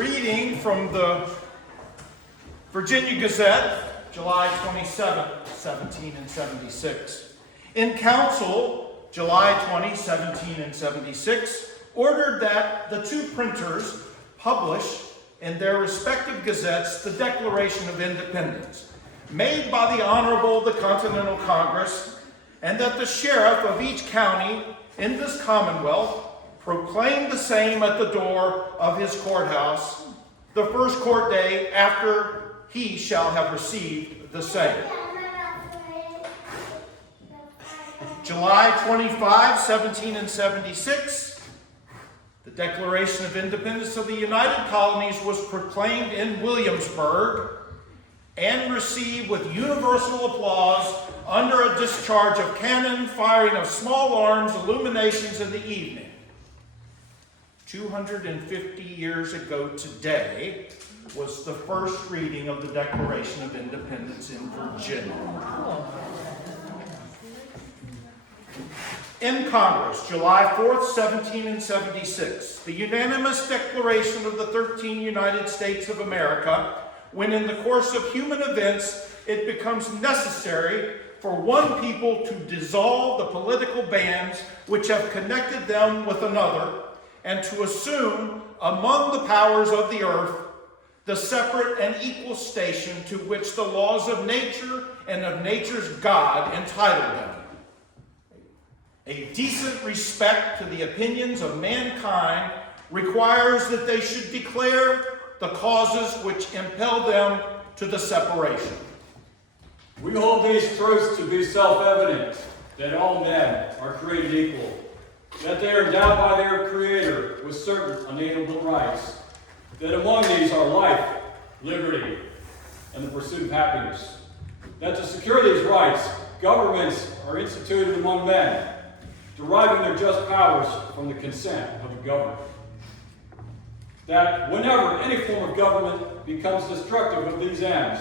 reading from the Virginia Gazette, July 27, 1776. In council, July 20, 1776, ordered that the two printers publish in their respective gazettes the Declaration of Independence, made by the Honorable the Continental Congress, and that the sheriff of each county in this Commonwealth proclaim the same at the door of his courthouse the first court day after he shall have received the same. July 25, 1776, the Declaration of Independence of the United Colonies was proclaimed in Williamsburg and received with universal applause under a discharge of cannon, firing of small arms, illuminations in the evening. 250 years ago today was the first reading of the Declaration of Independence in Virginia. In Congress, July 4th, 1776, the unanimous declaration of the 13 United States of America, when in the course of human events it becomes necessary for one people to dissolve the political bands which have connected them with another, and to assume among the powers of the earth the separate and equal station to which the laws of nature and of nature's God entitle them. A decent respect to the opinions of mankind requires that they should declare the causes which impel them to the separation. We hold these truths to be self-evident, that all men are created equal, that they are endowed by their Creator with certain unalienable rights, that among these are life, liberty, and the pursuit of happiness, that to secure these rights, governments are instituted among men, deriving their just powers from the consent of the governed, that whenever any form of government becomes destructive of these ends,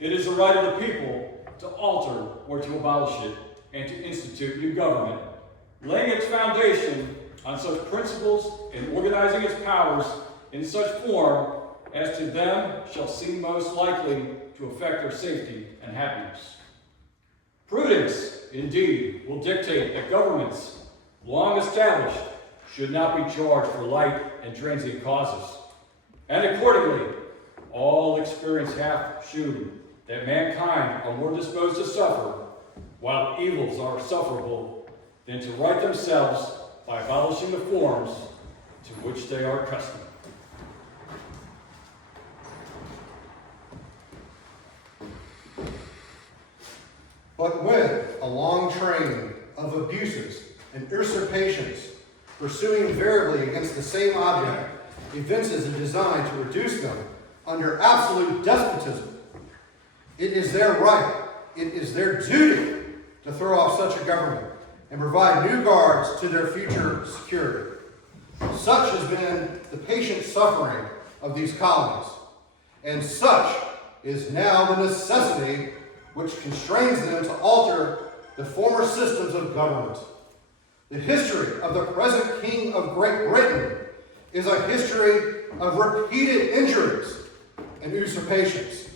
it is the right of the people to alter or to abolish it and to institute new government, laying its foundation on such principles and organizing its powers in such form as to them shall seem most likely to affect their safety and happiness. Prudence, indeed, will dictate that governments, long established, should not be charged for light and transient causes. And accordingly, all experience hath shewn that mankind are more disposed to suffer, while evils are sufferable, than to right themselves by abolishing the forms to which they are accustomed. But when a long train of abuses and usurpations, pursuing invariably against the same object, evinces a design to reduce them under absolute despotism, it is their right, it is their duty to throw off such a government and provide new guards to their future security. Such has been the patient suffering of these colonies, and such is now the necessity which constrains them to alter the former systems of government. The history of the present King of Great Britain is a history of repeated injuries and usurpations,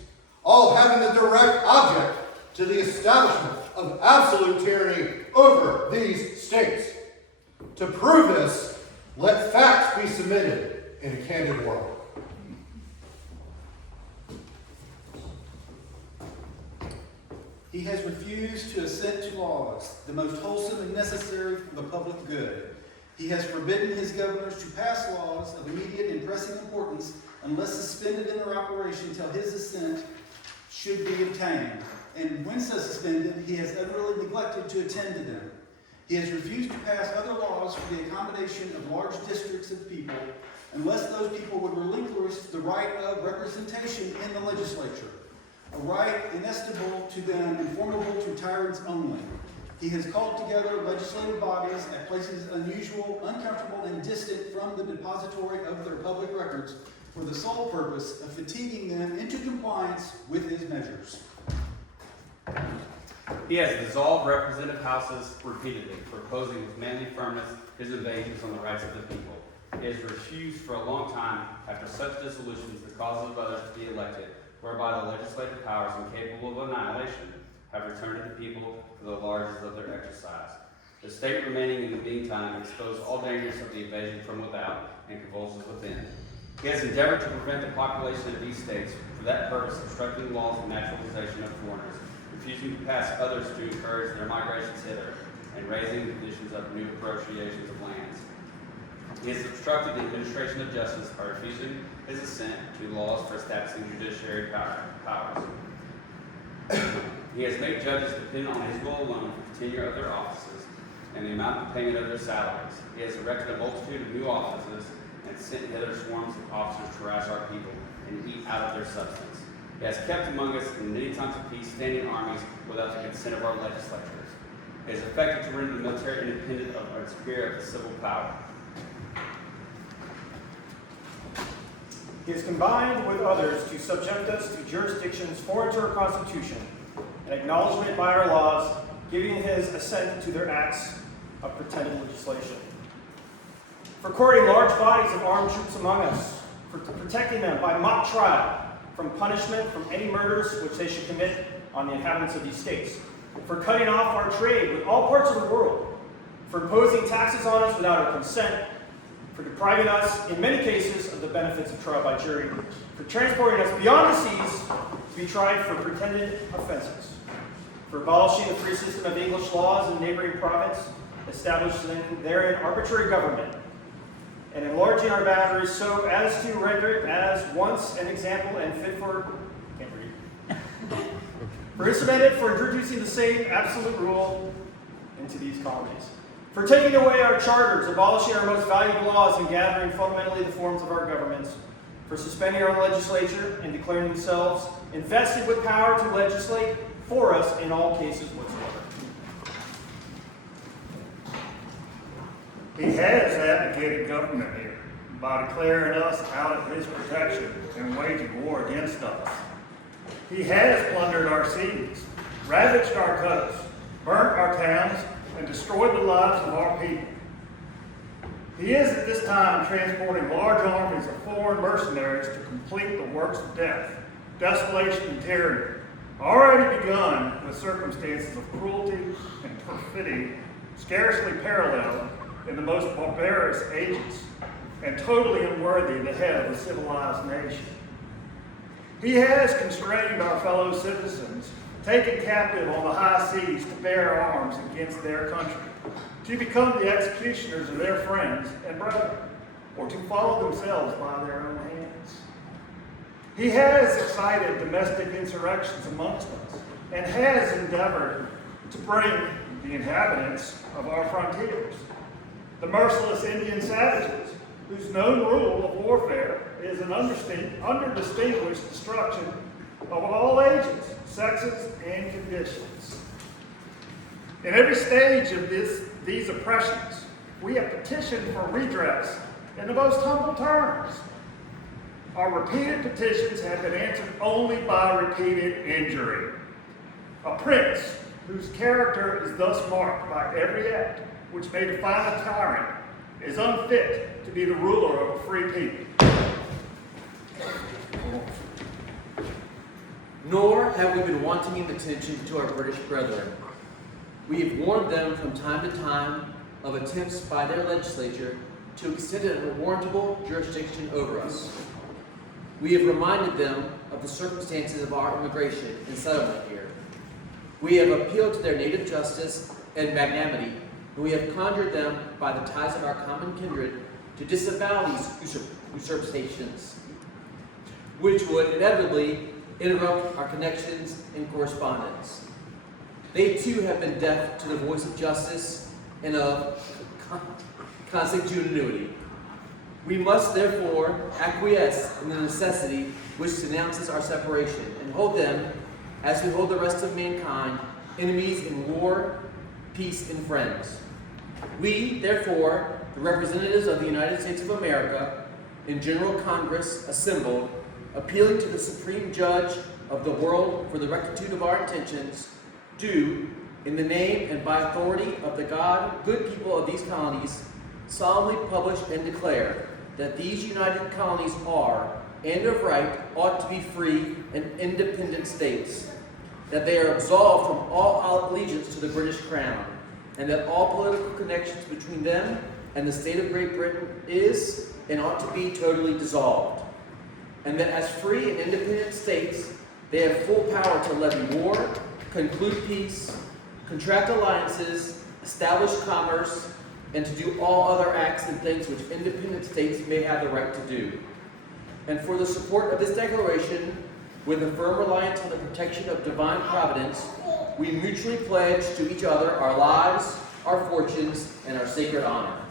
all having the direct object to the establishment of absolute tyranny over these states. To prove this, let facts be submitted in a candid world. He has refused to assent to laws, the most wholesome and necessary for the public good. He has forbidden his governors to pass laws of immediate and pressing importance unless suspended in their operation until his assent should be obtained. And when so suspended, he has utterly neglected to attend to them. He has refused to pass other laws for the accommodation of large districts of people unless those people would relinquish the right of representation in the legislature, a right inestimable to them and formidable to tyrants only. He has called together legislative bodies at places unusual, uncomfortable, and distant from the depository of their public records for the sole purpose of fatiguing them into compliance with his measures. He has dissolved representative houses repeatedly, proposing with manly firmness his invasions on the rights of the people. He has refused for a long time, after such dissolutions, the causes of others to be elected, whereby the legislative powers incapable of annihilation have returned to the people for the largest of their exercise. The state remaining in the meantime exposed all dangers of the invasion from without and convulsions within. He has endeavored to prevent the population of these states, for that purpose obstructing laws of naturalization of foreigners, refusing to pass others to encourage their migrations hither, and raising the conditions of new appropriations of lands. He has obstructed the administration of justice by refusing his assent to laws for establishing judiciary powers. He has made judges depend on his will alone for the tenure of their offices and the amount of payment of their salaries. He has erected a multitude of new offices and sent hither swarms of officers to harass our people and eat out of their substance. He has kept among us in many times of peace standing armies without the consent of our legislatures. He has effected to render the military independent of our spirit of the civil power. He has combined with others to subject us to jurisdictions foreign to our Constitution, and acknowledgement by our laws, giving his assent to their acts of pretended legislation. For courting large bodies of armed troops among us, for protecting them by mock trial from punishment from any murders which they should commit on the inhabitants of these states, for cutting off our trade with all parts of the world, for imposing taxes on us without our consent, for depriving us, in many cases, of the benefits of trial by jury, for transporting us beyond the seas to be tried for pretended offenses, for abolishing the free system of English laws in neighboring province, establishing therein arbitrary government, and enlarging our boundaries so as to render it as once an example and fit for, for instrumented for introducing the same absolute rule into these colonies, for taking away our charters, abolishing our most valuable laws, and gathering fundamentally the forms of our governments, for suspending our legislature and declaring themselves invested with power to legislate for us in all cases whatsoever. He has abdicated government here by declaring us out of his protection and waging war against us. He has plundered our seas, ravaged our coasts, burnt our towns, and destroyed the lives of our people. He is at this time transporting large armies of foreign mercenaries to complete the works of death, desolation, and tyranny, already begun with circumstances of cruelty and perfidy scarcely paralleled in the most barbarous ages, and totally unworthy of the head of a civilized nation. He has constrained our fellow citizens, taken captive on the high seas to bear arms against their country, to become the executioners of their friends and brethren, or to follow themselves by their own hands. He has excited domestic insurrections amongst us, and has endeavored to bring the inhabitants of our frontiers, the merciless Indian savages, whose known rule of warfare is an underdistinguished destruction of all ages, sexes, and conditions. In every stage of these oppressions, we have petitioned for redress in the most humble terms. Our repeated petitions have been answered only by repeated injury. A prince whose character is thus marked by every act which may define a tyrant is unfit to be the ruler of a free people. Nor have we been wanting in attention to our British brethren. We have warned them from time to time of attempts by their legislature to extend an unwarrantable jurisdiction over us. We have reminded them of the circumstances of our immigration and settlement here. We have appealed to their native justice and magnanimity, and we have conjured them by the ties of our common kindred to disavow these usurpations, which would inevitably interrupt our connections and correspondence. They too have been deaf to the voice of justice and of consanguinity. We must therefore acquiesce in the necessity which denounces our separation, and hold them, as we hold the rest of mankind, enemies in war, peace, and friends. We, therefore, the representatives of the United States of America, in General Congress assembled, appealing to the Supreme Judge of the world for the rectitude of our intentions, do, in the name and by authority of the good people of these colonies, solemnly publish and declare that these united colonies are, and of right, ought to be free and independent states, that they are absolved from all allegiance to the British Crown, and that all political connections between them and the state of Great Britain is and ought to be totally dissolved, and that as free and independent states, they have full power to levy war, conclude peace, contract alliances, establish commerce, and to do all other acts and things which independent states may have the right to do. And for the support of this declaration, with a firm reliance on the protection of divine providence, we mutually pledge to each other our lives, our fortunes, and our sacred honor.